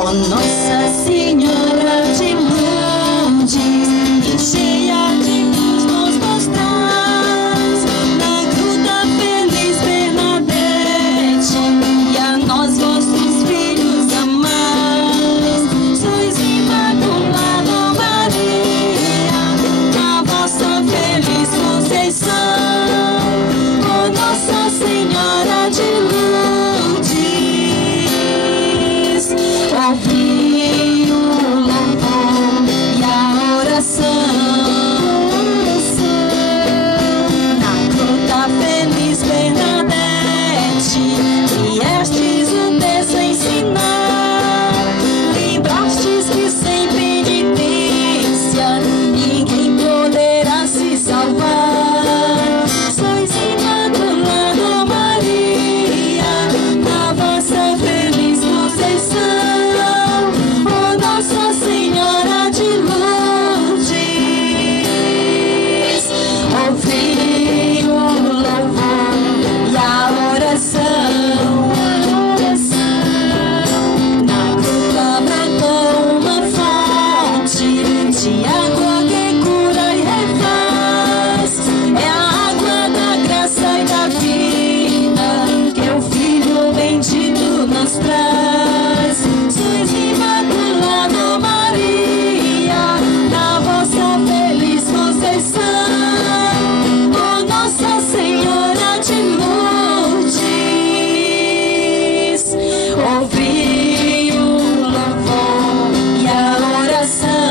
Ó Nossa Senhora de Lourdes, que cheia de luz nos mostrais, na gruta feliz Bernadette, e a nós vossos filhos amais, sois Imaculada Maria, na vossa feliz conceição. Ó Nossa Senhora de Lourdes, ouvi o louvor e a oração, na gruta feliz Bernadette, viestes o texto ensinar, lembrastes que sem penitência ninguém poderá se salvar. Sois Imaculada Maria, na vossa feliz conceição. Ó Nossa Senhora de Lourdes, ouvi o louvor e a oração, na gruta brotou uma fonte de água que cura e refaz. É a água da graça e da vida que o Filho bendito nos traz. Sois Imaculada Maria, na vossa feliz conceição. Ó Nossa Senhora de Lourdes, ouvi o louvor e a oração.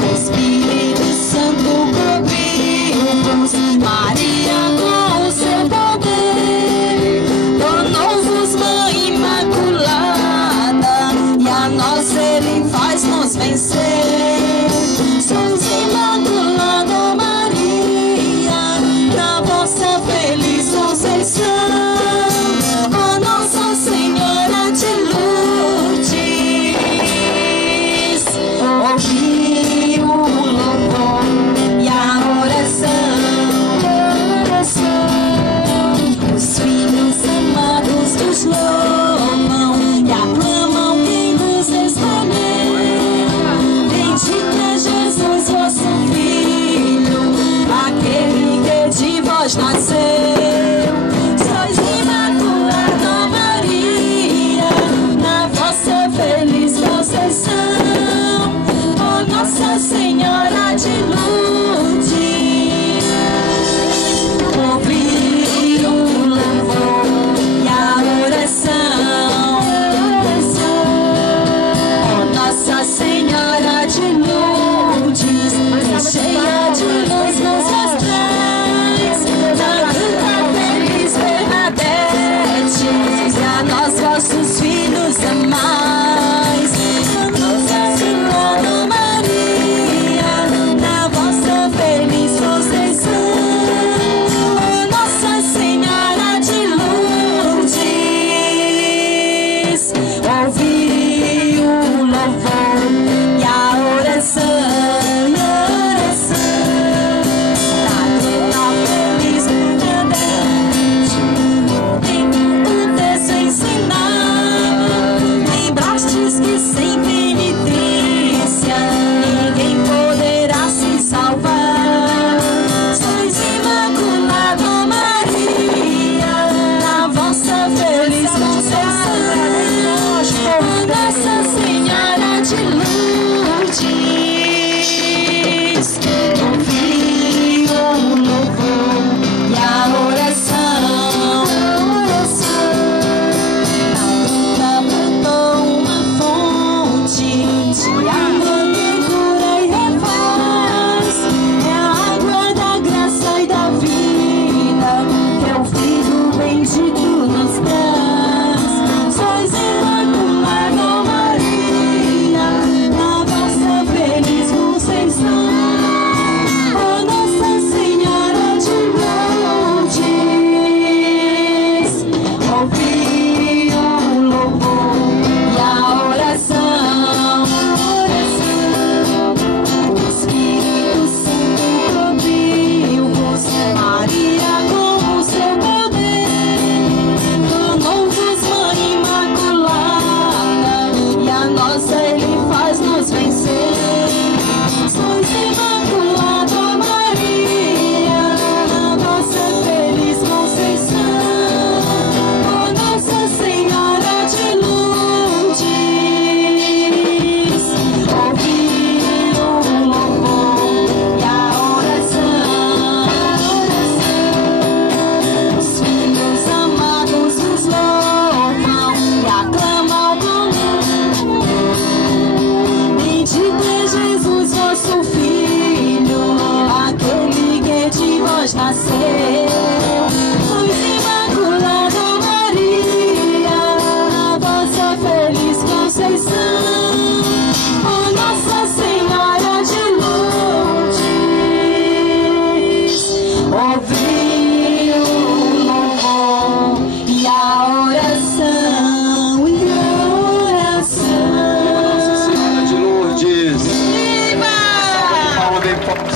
O Espírito Santo cobriu-vos, Maria, com o seu poder, tornou-vos Mãe Imaculada, e a nós Ele faz-nos vencer. Sois Imaculada Maria, na vossa feliz conceição.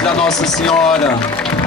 da Nossa Senhora.